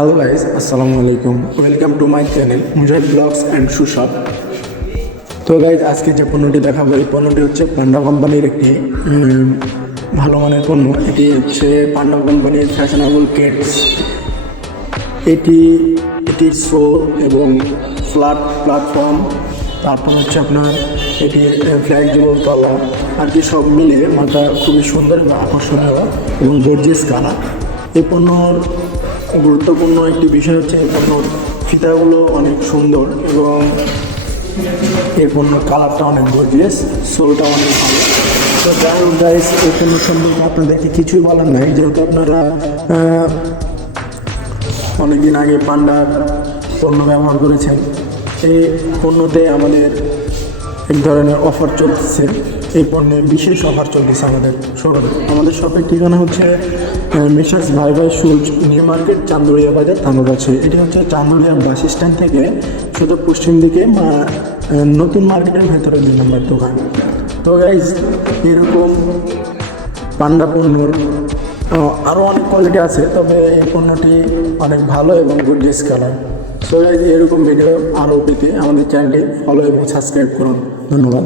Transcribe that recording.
Hello guys, আসসালামু আলাইকুম। Welcome to my channel Mujahid blogs and shoe shop. তো guys, আজকে যে পণ্যটি দেখাবো এই পণ্যটি হচ্ছে পান্ডা কোম্পানির একটি ভালো মানের পণ্য। এটি হচ্ছে পান্ডা কোম্পানির ফ্যাশনেবল কিডস। এটির শো এবং ফ্ল্যাট প্ল্যাটফর্ম, তারপর হচ্ছে আপনার এটির ফ্লেক্সিবল তলা আর কি সব মিলে মালটা খুবই সুন্দর এবং আকর্ষণীয় এবং গর্জিয়াস কালার। এই পণ্যর গুরুত্বপূর্ণ একটি বিষয় হচ্ছে এই পণ্যর ফিতাগুলো অনেক সুন্দর এবং এই পণ্যর কালারটা অনেক গর্জিয়াস, সোলটা অনেক ভালো। তো যাই হোক গাইস, এই পণ্য সম্পর্কে আপনাদেরকে কিছুই বলার নাই, যেহেতু আপনারা অনেকদিন আগে পান্ডার পণ্য ব্যবহার করেছেন। এই পণ্যতে আমাদের এক ধরনের অফার চলছে। এই পণ্যে বিশেষ অফার চলতেছে আমাদের শোরুমে। আমাদের শপের ঠিকানা হচ্ছে মেসার্স ভাই ভাই শুজ, নিউ মার্কেট, চান্দুরিয়া বাজার, ধানগাছি। এটি হচ্ছে চান্দুরিয়া বাস স্ট্যান্ড থেকে শুধু পশ্চিম দিকে নতুন মার্কেটের ভেতরে 2 নম্বর দোকান। তো গাইজ, এরকম পান্ডা পণ্যর আরও অনেক কোয়ালিটি আছে, তবে এই পণ্যটি অনেক ভালো এবং গর্জিয়াস কালার। সো গাইজ, এরকম ভিডিও আরও পেতে আমাদের চ্যানেলটি ফলো এবং সাবস্ক্রাইব করুন। ধন্যবাদ।